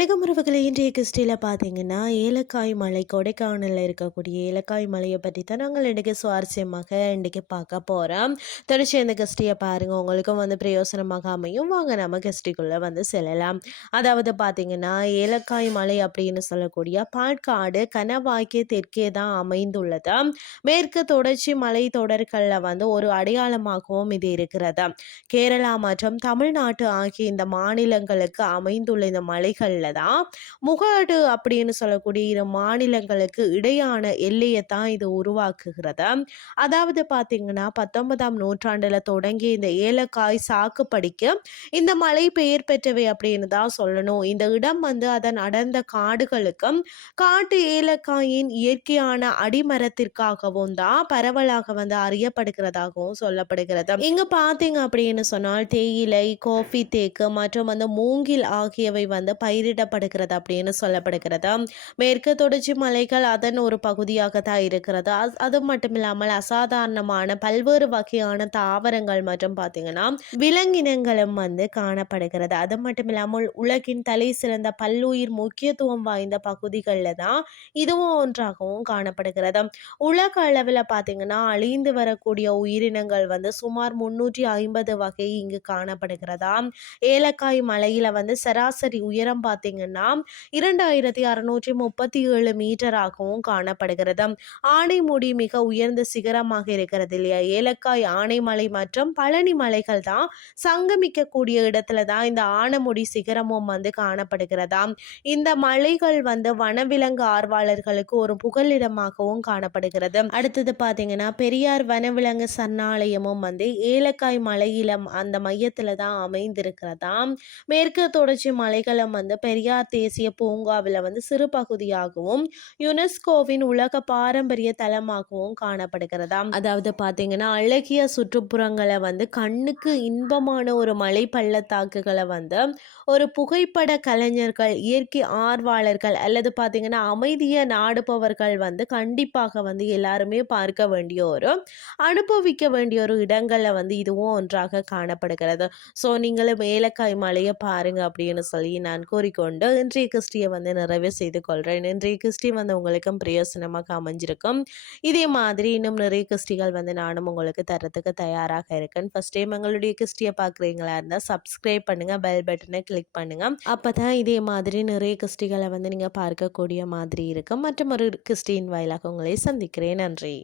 கிறிஸ்டியில் பார்த்தீங்கன்னா ஏலக்காய் மலை கொடைக்கானலில் இருக்கக்கூடிய ஏலக்காய் மலையை பற்றி தான் நாங்கள் இன்றைக்கி சுவாரஸ்யமாக இன்றைக்கி பார்க்க போகிறோம் தொடர்ச்சி இந்த கிறிஸ்டியை பாருங்கள் உங்களுக்கும் வந்து பிரயோசனமாக அமையும். வாங்க நம்ம கிறிஸ்டிக்குள்ளே வந்து செல்லலாம். அதாவது பார்த்தீங்கன்னா ஏலக்காய் மலை அப்படின்னு சொல்லக்கூடிய பாட்காடு கனவாய்க்கு தெற்கே தான் அமைந்துள்ளது. மேற்கு தொடர்ச்சி மலை தொடர்களில் வந்து ஒரு அடையாளமாகவும் இது இருக்கிறது. கேரளா மற்றும் தமிழ்நாட்டு ஆகிய இந்த மாநிலங்களுக்கு அமைந்துள்ள இந்த மலைகளில் தான் முகடு அப்படின்னு சொல்லக்கூடிய இரு மாநிலங்களுக்கு இடையான எல்லையை தான் இது உருவாக்குகிறது. அதாவது பார்த்தீங்கன்னா பத்தொன்பதாம் நூற்றாண்டில் தொடங்கி இந்த ஏலக்காய் சாக்குப்படிக்கு இந்த மலை பெயர் பெற்றவை அப்படின்னு தான் சொல்லணும். இந்த இடம் வந்து அதன் அடர்ந்த காடுகளுக்கும் காட்டு ஏலக்காயின் இயற்கையான அடிமரத்திற்காகவும் தான் பரவலாக வந்து அறியப்படுகிறதாகவும் சொல்லப்படுகிறது. இங்க பார்த்தீங்க அப்படின்னு சொன்னால் தேயிலை காஃபி தேக்கு மற்றும் வந்து மூங்கில் ஆகியவை வந்து பயிரிட பயிரிடப்படுகிறது அப்படின்னு சொல்லப்படுகிறது. மேற்கு தொடர்ச்சி மலைகள் அதன் ஒரு பகுதியாக தான் இருக்கிறது அது மட்டும் இல்லாமல் அசாதாரணமான பல்வேறு வகையான தாவரங்கள் மற்றும் பார்த்தீங்கன்னா விலங்கினங்களும் வந்து காணப்படுகிறது. அது மட்டும் இல்லாமல் உலகின் தலை சிறந்த பல்லுயிர் முக்கியத்துவம் வாய்ந்த பகுதிகளில் தான் இதுவும் ஒன்றாகவும் காணப்படுகிறது. உலக அளவில் பார்த்தீங்கன்னா அழிந்து வரக்கூடிய உயிரினங்கள் வந்து சுமார் முன்னூற்றி ஐம்பது வகை இங்கு காணப்படுகிறதா ஏலக்காய் மலையில் வந்து சராசரி உயரம் பார்த்தீங்கன்னா இரண்டாயிரத்தி அறுநூற்றி முப்பத்தி ஏழு மீட்டராகவும் காணப்படுகிறது. ஆனைமுடி மிக உயர்ந்த சிகரமாக இருக்கிறது இல்லையா? ஏலக்காய் ஆனைமலை மற்றும் பழனி மலைகள் தான் சங்கமிக்கக்கூடிய இடத்துல தான் இந்த ஆனைமுடி சிகரமும் வந்து காணப்படுகிறதா. இந்த மலைகள் வந்து வனவிலங்கு ஆர்வலர்களுக்கு ஒரு புகலிடமாகவும் காணப்படுகிறது. அடுத்தது பார்த்தீங்கன்னா பெரியார் வனவிலங்கு சரணாலயமும் வந்து ஏலக்காய் மலையில அந்த மையத்தில் தான் அமைந்திருக்கிறதா மேற்கு தொடர்ச்சி மலைகளும் வந்து பெரிய பெரியார் தேசிய பூங்காவில் வந்து சிறு பகுதியாகவும் யுனெஸ்கோவின் உலக பாரம்பரிய தலமாகவும் காணப்படுகிறதா அதாவது பார்த்தீங்கன்னா அழகிய சுற்றுப்புறங்களை வந்து கண்ணுக்கு இன்பமான ஒரு மலை பள்ளத்தாக்குகளை வந்து ஒரு புகைப்பட கலைஞர்கள் இயற்கை ஆர்வலர்கள் அல்லது பார்த்தீங்கன்னா அமைதியை நாடுபவர்கள் வந்து கண்டிப்பாக வந்து எல்லாருமே பார்க்க வேண்டிய ஒரு அனுபவிக்க வேண்டிய ஒரு இடங்களில் வந்து இதுவும் ஒன்றாக காணப்படுகிறது. ஸோ நீங்களும் ஏலக்காய் மலையை பாருங்க அப்படின்னு சொல்லி நான் கூறிக்கொண்டு இன்றைய கிறிஸ்டியை வந்து நிறைவே செய்து கொள்கிறேன் இன்றைய கிறிஸ்டி வந்து உங்களுக்கும் பிரயோசனமாக அமைஞ்சிருக்கும். இதே மாதிரி இன்னும் நிறைய கிறிஸ்டிகள் வந்து நானும் உங்களுக்கு தரத்துக்கு தயாராக இருக்கேன். ஃபஸ்ட் டைம் எங்களுடைய கிறிஸ்டியை பார்க்குறீங்களா இருந்தால் சப்ஸ்கிரைப் பண்ணுங்கள் பெல் பட்டனை கிளிக் பண்ணுங்கள் அப்போ தான் இதே மாதிரி நிறைய கிறிஸ்டிகளை வந்து நீங்கள் பார்க்கக்கூடிய மாதிரி இருக்கும். மற்றும் ஒரு கிறிஸ்டின் வாயிலாக உங்களை சந்திக்கிறேன். நன்றி.